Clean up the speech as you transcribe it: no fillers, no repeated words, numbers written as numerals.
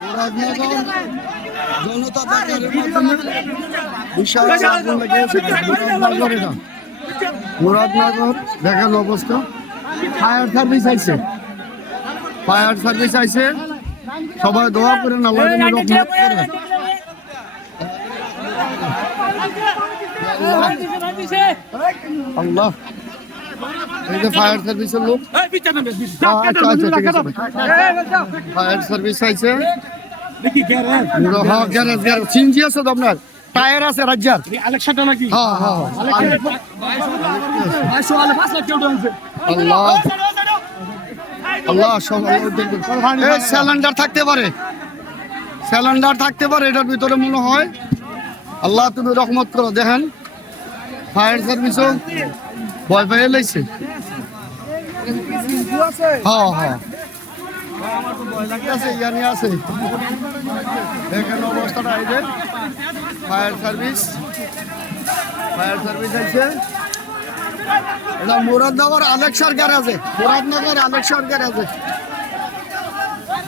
মুরাদনগর জনতা ব্যাপারের মাধ্যমে বিশাল আগুন লেগেছে মুরাদনগর। এটা মুরাদনগর দেখেন অবস্থা। ফায়ার সার্ভিস আইছে, ফায়ার সার্ভিস আইছে। সবাই দোয়া করেন আল্লাহ যেন রহমত করে। আল্লাহ, এই যে ফায়ার সার্ভিসের লোক। আচ্ছা আচ্ছা, ঠিক আছে। ফায়ার সার্ভিস আইছে। গ্যারেজ গ্যারেজ সিনজি আছে তো আপনার, টায়ার আছে রাজ্জার। হ্যাঁ হ্যাঁ, আল্লাহ আল্লাহ, সব সিলিন্ডার থাকতে পারে, সিলিন্ডার থাকতে পারে এটার ভিতরে মনে হয়। আল্লাহ তুমি রহমত করো। দেখেন ফায়ার সার্ভিসও ভয় পেয়ে লাইছে। হ্যাঁ হ্যাঁ, আছে দেখেন অবস্থাটা। এই যে ফায়ার সার্ভিস, ফায়ার সার্ভিস আছে। এটা মুরাদনগর আলেকসার গ্যারেজে, মুরাদনগর আলেকসার গ্যারেজে।